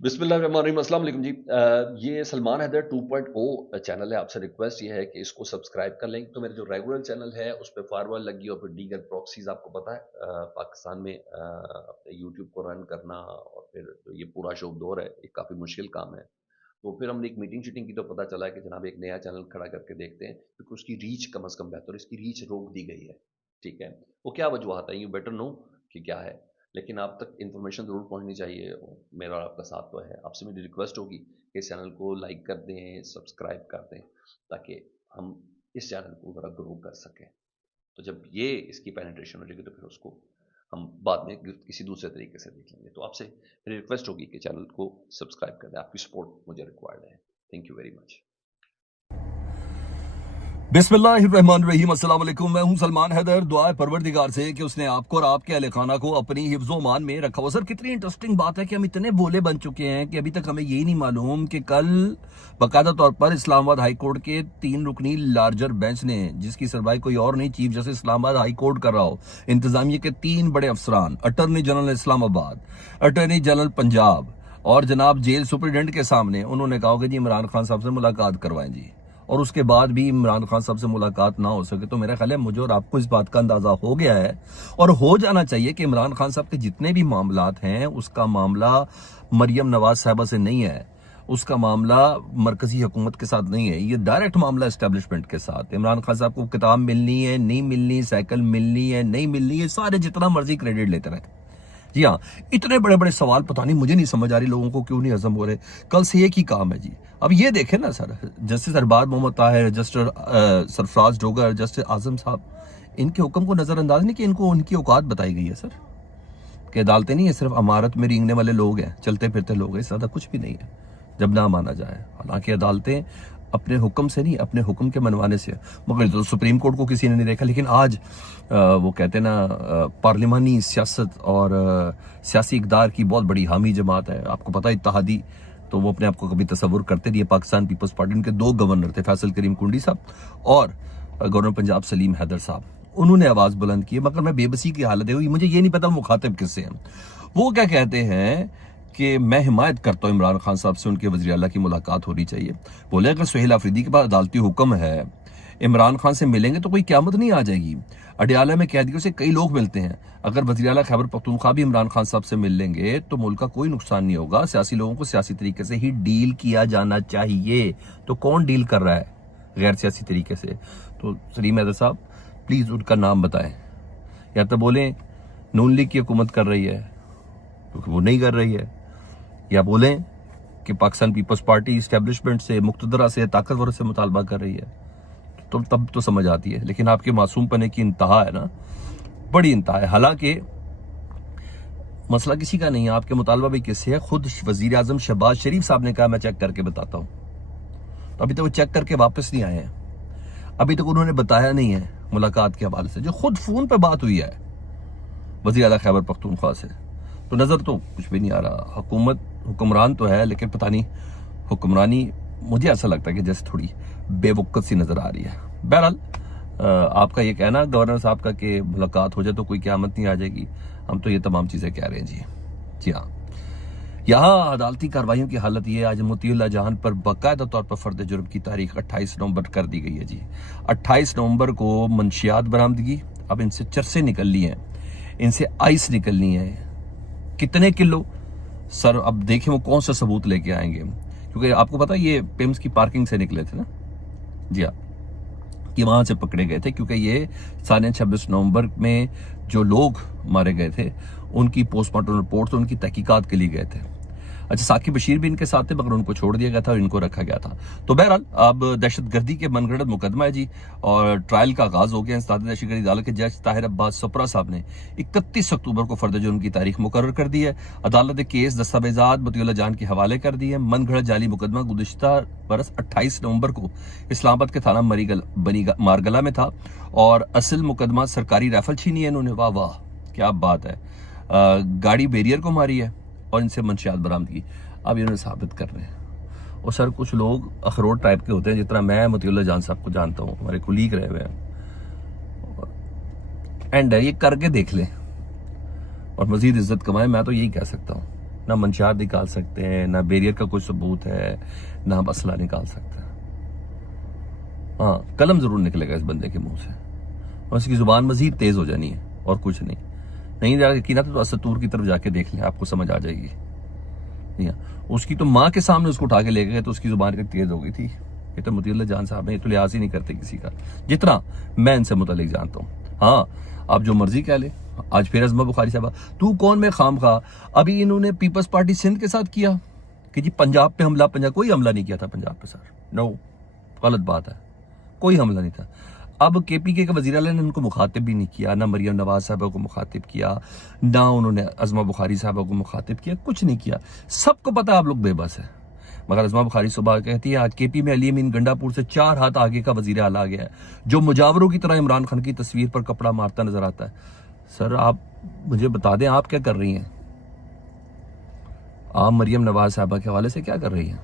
बिस्मिल्लाहिर्रहमानिर्रहीम, अस्सलाम वालेकुम जी। ये सलमान हैदर 2.0 चैनल है। आपसे रिक्वेस्ट ये है कि इसको सब्सक्राइब कर लें। तो मेरा जो रेगुलर चैनल है उस पे फायरवॉल लगी और फिर दीगर प्रॉक्सीज आपको पता है, पाकिस्तान में अपने यूट्यूब को रन करना और फिर ये पूरा शोब दौर है, ये काफ़ी मुश्किल काम है। तो फिर हमने एक मीटिंग शीटिंग की तो पता चला है कि जनाब एक नया चैनल खड़ा करके देखते हैं, क्योंकि उसकी रीच कम अज़ कम बेहतर, इसकी रीच रोक दी गई है। ठीक है, वो क्या वजूहत है, यू बेटर नो कि क्या है, लेकिन आप तक इन्फॉर्मेशन ज़रूर पहुंचनी चाहिए। मेरा और आपका साथ तो है। आपसे मेरी रिक्वेस्ट होगी कि इस चैनल को लाइक कर दें, सब्सक्राइब कर दें, ताकि हम इस चैनल को ज़रा ग्रो कर सकें। तो जब ये इसकी पेनिट्रेशन हो जाएगी तो फिर उसको हम बाद में किसी दूसरे तरीके से देख लेंगे। तो आपसे मेरी रिक्वेस्ट होगी कि चैनल को सब्सक्राइब कर दें। आपकी सपोर्ट मुझे रिक्वायर्ड है। Thank you very much. बिस्मिल्लाहिर्रहमानिर्रहीम, अस्सलाम वालेकुम। मैं हूं सलमान हैदर। दुआ है परवरदिगार से कि उसने आपको और आपके अहले खाना को अपनी हिफ्ज़ो मान में रखा हो। सर, कितनी इंटरेस्टिंग बात है कि हम इतने भोले बन चुके हैं कि अभी तक हमें यही नहीं मालूम कि कल बाकायदा तौर पर इस्लामाबाद हाई कोर्ट के 3 रुकनी लार्जर बेंच ने, जिसकी सरवाई कोई और नहीं, chief justice Islamabad high court कर रहा हो, इंतजामिया के 3 बड़े अफसरान, attorney general Islamabad, attorney general Punjab और जनाब जेल सुप्रिटेंडेंट के सामने उन्होंने कहा कि जी इमरान खान साहब से मुलाकात करवाएं जी, और उसके बाद भी इमरान खान साहब से मुलाकात ना हो सके। तो मेरा ख्याल है मुझे और आपको इस बात का अंदाजा हो गया है और हो जाना चाहिए कि इमरान खान साहब के जितने भी मामलात हैं, उसका मामला मरियम नवाज साहबा से नहीं है, उसका मामला मरकजी हुकूमत के साथ नहीं है, ये डायरेक्ट मामला एस्टेब्लिशमेंट के साथ। इमरान खान साहब को किताब मिलनी है, नहीं मिलनी, साइकिल मिलनी है, नहीं मिलनी है, सारे जितना मर्जी क्रेडिट लेते रहते। जी हाँ, इतने बड़े बड़े सवाल पता नहीं, मुझे नहीं समझ आ रही लोगों को क्यों नहीं हजम हो रहे। कल से एक ही काम है जी। अब ये देखें ना sir, justice Arbaz Mohammad Tahir, justice Sarfaraz Dogar, justice Azam साहब, इनके हुक्म को नजरअंदाज नहीं कि इनको उनकी औकात बताई गई है सर, कि अदालतें नहीं है सिर्फ अमारत में रेंगने वाले लोग हैं, चलते फिरते लोग हैं, ज्यादा कुछ भी नहीं है जब ना माना जाए। हालांकि अदालतें अपने हुक्म से नहीं, अपने हुक्म के मनवाने से। मगर तो सुप्रीम कोर्ट को किसी ने नहीं देखा, लेकिन आज वो कहते हैं ना, पार्लिमानी सियासत और सियासी इक़दार की बहुत बड़ी हामी जमात है। आपको पता है इत्तेहादी, तो वो अपने आप को कभी तस्वुर करते नहीं है। पाकिस्तान पीपल्स पार्टी, उनके 2 गवर्नर थे, फैसल करीम कुंडी साहब और गवर्नर पंजाब सलीम हैदर साहब, उन्होंने आवाज बुलंद की है। मगर मैं बेबसी की हालत है, मुझे ये नहीं पता मुखातिब किससे हैं। वो क्या कहते हैं कि मैं हिमायत करता हूं इमरान खान साहब से, उनके वज़ीर आला की मुलाकात होनी चाहिए। बोले अगर सुहेल आफरीदी के पास अदालती हुक्म है, इमरान खान से मिलेंगे तो कोई क़यामत नहीं आ जाएगी। अडियाला में कैदियों से कई लोग मिलते हैं, अगर वज़ीर आला खैबर पख्तूनख्वा भी इमरान खान साहब से मिल लेंगे तो मुल्क का कोई नुकसान नहीं होगा। सियासी लोगों को सियासी तरीके से ही डील किया जाना चाहिए। तो कौन डील कर रहा है गैर सियासी तरीके से? तो सलीम हैदर साहब प्लीज़ उनका नाम बताएं, या तो बोलें नून लीग की हुकूमत कर रही है, क्योंकि वो नहीं कर रही है, या बोलें कि पाकिस्तान पीपल्स पार्टी इस्टेब्लिशमेंट से, मुक्तदरा से, ताकतवर से मुतालबा कर रही है। तो तब तो समझ आती है। लेकिन आपके मासूम पने की इंतहा है ना, बड़ी इंतहा है। हालांकि मसला किसी का नहीं है, आपके मुतालबा भी किससे है? खुद वजीर आजम शहबाज शरीफ साहब ने कहा मैं चेक करके बताता हूं, तो अभी तक वो चेक करके वापस नहीं आए हैं। अभी तक उन्होंने बताया नहीं है मुलाकात के हवाले से, जो खुद फोन पर बात हुई है वज़ीर आला खैबर पख्तूनख्वा से। तो नजर तो कुछ भी नहीं आ रहा। हुकूमत हुक्मरान तो है, लेकिन पता नहीं हुक्मरानी, मुझे ऐसा लगता है कि जैसे थोड़ी बेवकूफ़ सी नजर आ रही है। बहरहाल आपका ये कहना गवर्नर साहब का कि मुलाकात हो जाए तो कोई क़यामत नहीं आ जाएगी, हम तो ये तमाम चीज़ें कह रहे हैं जी। जी हाँ, यहाँ अदालती कार्रवाइयों की हालत ये, आज मोतीउल्लाह जहान पर बाकायदा तौर पर फर्द जुर्म की तारीख 28 नवंबर कर दी गई है जी। 28 नवंबर को मंशियात बरामदगी, अब इनसे चरसे निकलनी है, इनसे आइस निकलनी है। कितने किलो सर, अब देखें वो कौन सा सबूत लेके आएंगे, क्योंकि आपको पता है ये पिम्स की पार्किंग से निकले थे ना। जी हाँ, कि वहां से पकड़े गए थे, क्योंकि ये साल 26 नवंबर में जो लोग मारे गए थे उनकी पोस्टमार्टम रिपोर्ट, तो उनकी तहकीकात के लिए गए थे। अच्छा, साकिब बशीर भी इनके साथ थे, मगर उनको छोड़ दिया गया था और इनको रखा गया था। तो बहरहाल अब दहशतगर्दी के मनगढ़ंत मुकदमा है जी, और ट्रायल का आगाज हो गया। इंसदाद दहशतगर्दी अदालत के जज ताहिर अब्बास सपरा साहब ने 31 अक्टूबर को फर्द जुर्म की तारीख मुकर्रर कर दी है। अदालत ने केस दस्तावेजात मोतीउल्लाह जहान के हवाले कर दिए। मनगढ़ंत जाली मुकदमा गुज़िश्ता बरस 28 नवंबर को इस्लामाबाद के थाना मारगला में था, और असल मुकदमा सरकारी राइफल छीनी है इन्होंने। वाह वाह, क्या बात है। गाड़ी बैरियर को मारी है और इनसे मंशियात बरामदगी अब इन्होंने साबित कर रहे हैं। और सर, कुछ लोग अखरोट टाइप के होते हैं, जितना मैं मोतीउल्लाह जान साहब को जानता हूँ, हमारे कुलीग रहे हुए हैं, एंड ये करके देख लें और मजीद इज्जत कमाएं, मैं तो यही कह सकता हूँ। ना मंशार निकाल सकते हैं, ना बैरियर का कोई सबूत है, ना हम असला निकाल सकते हैं। हाँ, कलम जरूर निकलेगा इस बंदे के मुंह से और उसकी जुबान मजीद तेज हो जानी है और कुछ नहीं। नहीं यकीन तो असतूर की तरफ जाके देख लें, आपको समझ आ जाएगी। उसकी तो माँ के सामने उसको उठा के ले गए तो उसकी जुबान इतनी तेज हो गई थी। ये तो मुतीउल्लाह जान साहब हैं, ये तो लिहाज ही नहीं करते किसी का, जितना मैं इनसे मुतालिक जानता हूँ। हाँ, आप जो मर्जी कह ले। आज फिर अज़मा बुखारी साहब, तू कौन में खाम खा, अभी इन्होंने पीपल्स पार्टी सिंध के साथ किया कि जी पंजाब पे हमला, पंजाब कोई हमला नहीं किया था पंजाब पे सर, नो, गलत बात है, कोई हमला नहीं था। अब KPK के वज़ीर आला ने उनको मुखातिब भी नहीं किया, ना मरियम नवाज साहबा को मुखातिब किया, ना उन्होंने अज़मा बुखारी साहबा को मुखातिब किया, कुछ नहीं किया। सबको पता है आप लोग बेबस है। मगर अज़मा बुखारी सुबह कहती है आज KP में अली अमीन गंडापुर से 4 हाथ आगे का वज़ीर आला आ गया है, जो मुजावरों की तरह इमरान खान की तस्वीर पर कपड़ा मारता नजर आता है। सर आप मुझे बता दें, आप क्या कर रही हैं? आप मरियम नवाज साहबा के हवाले से क्या कर रही हैं?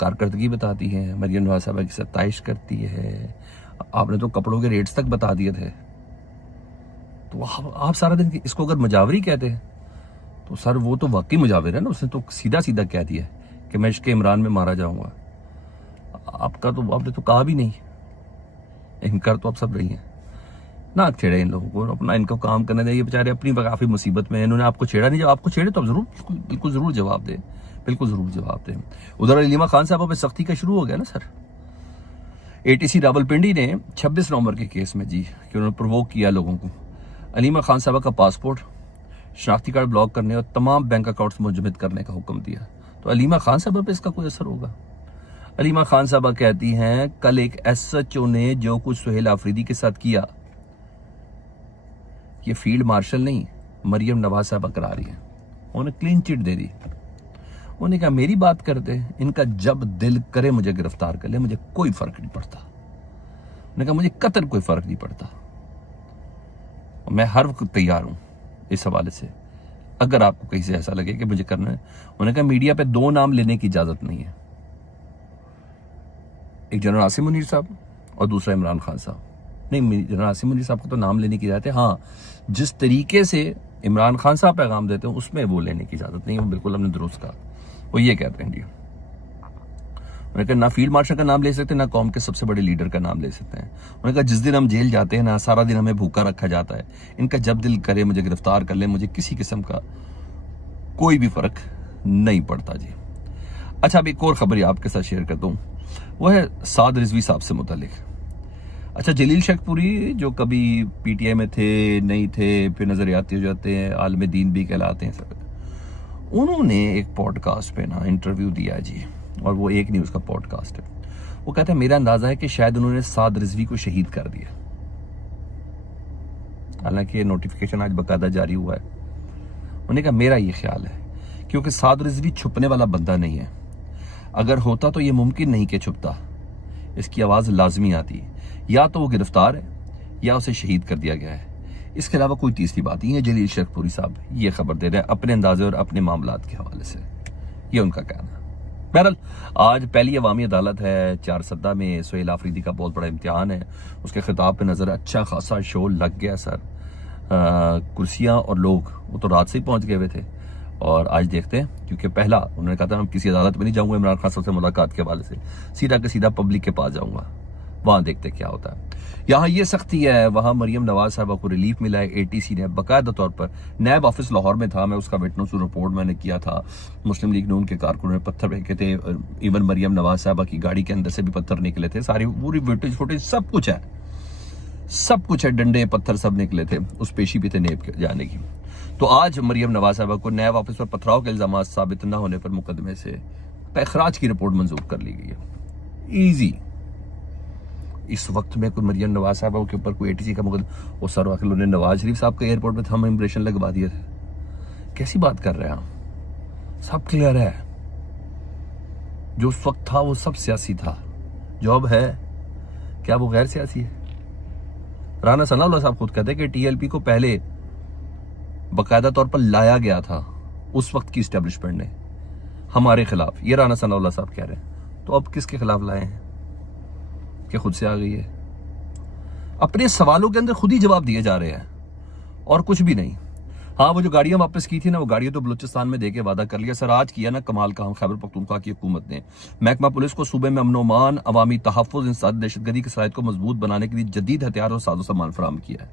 कारकर्दगी बताती है, मरियम नवाज साहबा की सताइश करती है, आपने तो कपड़ों के रेट्स तक बता दिए थे। तो आप सारा दिन इसको अगर मुजावरी कहते हैं तो सर वो तो वाकई मुजाविर है ना, उसने तो सीधा सीधा कह दिया कि मैं इश्क़ इमरान में मारा जाऊंगा। आपका तो आपने तो कहा भी नहीं, इनकार तो आप सब रही हैं। ना छेड़े इन लोगों को, अपना इनको काम करने दें, ये बेचारे अपनी काफ़ी मुसीबत में, इन्होंने आपको छेड़ा नहीं। जब आपको छेड़े तो आप जरूर बिल्कुल ज़रूर जवाब दें, बिल्कुल ज़रूर जवाब दें। उधर अलीमा खान साहब पे सख्ती का शुरू हो गया ना सर। ATC रावलपिंडी ने 26 नवंबर के केस में जी कि उन्होंने प्रोवोक किया लोगों को, अलीमा खान साहब का पासपोर्ट, शनाख्ती कार्ड ब्लॉक करने और तमाम बैंक अकाउंट्स मुंजमद करने का हुक्म दिया। तो अलीमा खान साहब पे इसका कोई असर होगा? अलीमा खान साहब कहती हैं कल एक SHO ने जो कुछ सुहेल आफरीदी के साथ किया, ये फील्ड मार्शल नहीं मरियम नवाज साहब करा रही है। उन्हें क्लीन चिट दे दी। उन्होंने कहा मेरी बात करते, इनका जब दिल करे मुझे गिरफ्तार कर ले, मुझे कोई फर्क नहीं पड़ता। उन्होंने कहा मुझे कतई कोई फर्क नहीं पड़ता, मैं हर वक्त तैयार हूं इस हवाले से, अगर आपको कहीं से ऐसा लगे कि मुझे करना है। उन्होंने कहा मीडिया पे 2 नाम लेने की इजाजत नहीं है, एक जनरल आसिम मुनीर साहब और दूसरा इमरान खान साहब। नहीं, जनरल आसिम मुनीर साहब को तो नाम लेने की इजाजत है, हाँ जिस तरीके से इमरान खान साहब पैगाम देते हैं उसमें वो लेने की इजाजत नहीं है। वो बिल्कुल हमने दुरुस्त कहा, वो ये कहते हैं जी। उन्होंने कहा ना फील्ड मार्शल का नाम ले सकते, ना कौम के सबसे बड़े लीडर का नाम ले सकते हैं। उन्होंने कहा जिस दिन हम जेल जाते हैं ना, सारा दिन हमें भूखा रखा जाता है, इनका जब दिल करे मुझे गिरफ्तार कर ले, मुझे किसी किस्म का कोई भी फर्क नहीं पड़ता जी। अच्छा, अब एक और खबर आपके साथ शेयर करता हूँ, वह है साद रिजवी साहब से मुतालिक। अच्छा, जलील शेखपुरी जो कभी PTI में थे, नहीं थे, फिर नजरियाती हो जाते हैं, आलम दीन भी कहलाते हैं सब, उन्होंने एक पॉडकास्ट पे ना इंटरव्यू दिया जी, और वो एक न्यूज़ का पॉडकास्ट है। वो कहते हैं मेरा अंदाजा है कि शायद उन्होंने साद रिजवी को शहीद कर दिया, हालांकि ये नोटिफिकेशन आज बाकायदा जारी हुआ है। उन्होंने कहा मेरा ये ख्याल है क्योंकि साद रिजवी छुपने वाला बंदा नहीं है, अगर होता तो ये मुमकिन नहीं कि छुपता, इसकी आवाज़ लाजमी आती, या तो वो गिरफ्तार है या उसे शहीद कर दिया गया है, इसके अलावा कोई तीसरी बात नहीं है। जलील शेखपुरी साहब ये खबर दे रहे हैं अपने अंदाजे और अपने मामलात के हवाले से, ये उनका कहना है। बहरहाल आज पहली अवामी अदालत है 4 सद्दा में, सुहेल आफरीदी का बहुत बड़ा इम्तिहान है, उसके खिताब पे नज़र अच्छा खासा शो लग गया सर। कुर्सियाँ और लोग वो तो रात से ही पहुँच गए हुए थे, और आज देखते हैं, क्योंकि पहला उन्होंने कहा था मैं किसी अदालत में नहीं जाऊँगा इमरान खान साहब से मुलाकात के हवाले से, सीधा के सीधा पब्लिक के पास जाऊँगा, वहाँ देखते क्या होता है। यहाँ ये सख्ती है, वहाँ मरियम नवाज साहबा को रिलीफ मिला है। ATC ने बाकायदा तौर पर, नैब ऑफिस लाहौर में था, मैं उसका विटनेस रिपोर्ट मैंने किया था, मुस्लिम लीग नून के कारकुनों ने पत्थर फेंके थे, इवन मरियम नवाज साहबा की गाड़ी के अंदर से भी पत्थर निकले थे, सारी पूरी फुटेज सब कुछ है, सब कुछ है, डंडे पत्थर सब निकले थे, उस पेशी भी थे नेब जाने की। तो आज मरियम नवाज साहबा को नैब ऑफिस पर पथराव के इल्जाम साबित न होने पर मुकदमे से इखराज की रिपोर्ट मंजूर कर ली गई है। ईजी इस वक्त में कोई मरियम नवाज साहबा के ऊपर कोई ATC का मुकदमा, वो सर वाकई उन्होंने नवाज शरीफ साहब के एयरपोर्ट पे हम इम्प्रेशन लगवा दिए थे, कैसी बात कर रहे हैं आप? सब क्लियर है, जो उस वक्त था वो सब सियासी था, जो अब है क्या वो गैर सियासी है? राना सनाउल्लाह साहब खुद कहते हैं कि TLP को पहले बाकायदा तौर पर लाया गया था उस वक्त की इस्टेब्लिशमेंट ने हमारे खिलाफ, ये राना सनाउल्लाह साहब कह रहे हैं। तो अब किसके खिलाफ लाए हैं कि खुद से आ गई है? अपने सवालों के अंदर खुद ही जवाब दिए जा रहे हैं और कुछ भी नहीं। हाँ, वो जो गाड़ियां वापस की थी ना, वो गाड़ियां तो बलूचिस्तान में देके वादा कर लिया सर। आज किया ना कमाल का हम खैबर पख्तूनख्वा की हुकूमत ने। महकमा पुलिस को सूबे में अमन-ओ-अमान, अवामी तहफ़्फ़ुज़, इंसदाद दहशतगर्दी की सलाहियत को मजबूत बनाने के लिए जदीद हथियार और साजो सामान फराहम किया है।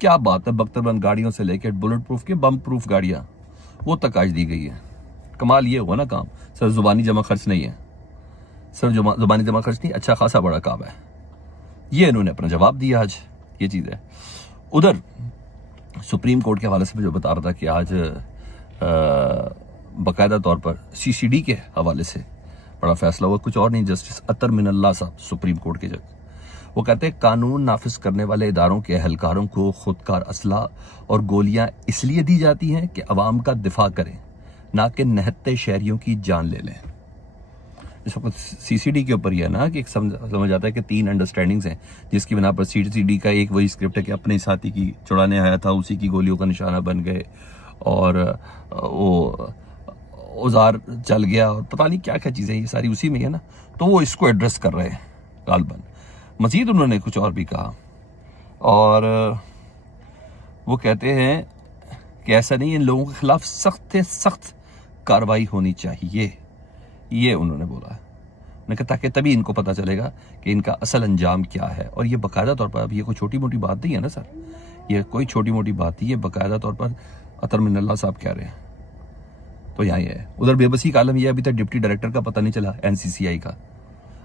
क्या बात है, बख्तरबंद गाड़ियों से लेकर बुलेट प्रूफ के बम प्रूफ गाड़ियां वो तक आज दी गई है। कमाल ये हुआ ना काम। सर जुबानी जमा खर्च नहीं है सर, जुबानी जमा खर्च नहीं, अच्छा खासा बड़ा काम है। ये इन्होंने अपना जवाब दिया आज, ये चीज़ है। उधर सुप्रीम कोर्ट के हवाले से जो बता रहा था कि आज बाकायदा तौर पर CCD के हवाले से बड़ा फैसला हुआ, कुछ और नहीं, जस्टिस अतर मिनल्ला साहब सुप्रीम कोर्ट के जज, वो कहते हैं कानून नाफिज करने वाले इदारों के अहलकारों को खुदकार असला और गोलियां इसलिए दी जाती हैं कि अवाम का दिफा करें, ना कि नहत्ते शहरियों की जान ले लें। इस वक्त CCD के ऊपर यह है ना कि समझ आता है कि 3 अंडरस्टैंडिंग्स हैं जिसकी बिना पर CCD का एक वही स्क्रिप्ट है कि अपने साथी की चुड़ाने आया था, उसी की गोलियों का निशाना बन गए और वो औजार चल गया और पता नहीं क्या क्या चीज़ें, ये सारी उसी में है ना। तो वो इसको एड्रेस कर रहे हैं गालबन। मजीद उन्होंने कुछ और भी कहा और वो कहते हैं कि ऐसा नहीं, इन लोगों के खिलाफ सख्त से सख्त कार्रवाई होनी चाहिए, ये उन्होंने बोला। उन्होंने कहा ताकि तभी इनको पता चलेगा कि इनका असल अंजाम क्या है। और ये बाकायदा तौर पर, अब ये कोई छोटी मोटी बात नहीं है ना सर, ये कोई छोटी मोटी बात नहीं है, बाकायदा तौर पर अतर मिनल्ला साहब कह रहे हैं। तो यहाँ है। उधर बेबसी का आलम यह, अभी तक डिप्टी डायरेक्टर का पता नहीं चला NCCI का।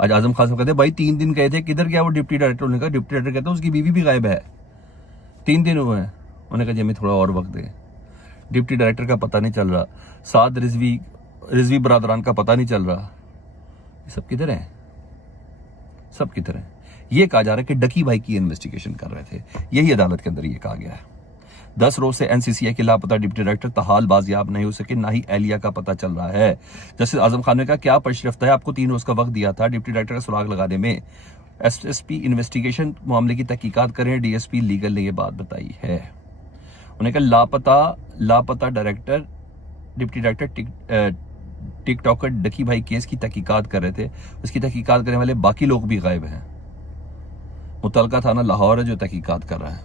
आज आजम खान साहब कहते हैं भाई 3 दिन गए थे, किधर गया वो डिप्टी डायरेक्टर? उन्होंने कहा डिप्टी डायरेक्टर कहते हैं उसकी बीवी भी गायब है, 3 दिन हुए हैं। उन्होंने कहा जी हमें थोड़ा और वक्त दें। डिप्टी डायरेक्टर का पता नहीं चल रहा, साद रिजवी बरादरान का पता नहीं चल रहा, ये सब किधर हैं? सब किधर हैं? ये कहा जा रहा है कि डकी भाई की इन्वेस्टिगेशन कर रहे थे, यही अदालत के अंदर ये कहा गया है। 10 रोज से NCCI के लापता डिप्टी डायरेक्टर तहाल बाजियाब नहीं हो सके, ना ही एहलिया का पता चल रहा है। जस्टिस आजम खान ने कहा क्या पेशरफ्त है, आपको 3 रोज का वक्त दिया था डिप्टी डायरेक्टर का सुराग लगाने में। SSP इन्वेस्टिगेशन मामले की तहकीकात करें, DSP लीगल ने यह बात बताई है। उन्होंने कहा लापता डायरेक्टर डिप्टी डायरेक्टर टिकटॉकर डकी भाई केस की तहकीकात कर रहे थे, उसकी तहकीकात करने वाले बाकी लोग भी गायब हैं। मुतलका थाना लाहौर है जो तहकीकात कर रहा है,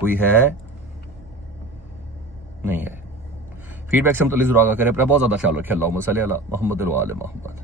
कोई है नहीं है। फीडबैक से मतलब जरूर आगा करें, अपना बहुत ज्यादा ख्याल रखें। अल्लाहुम्मा सल्ली अला मुहम्मद व आले मुहम्मद।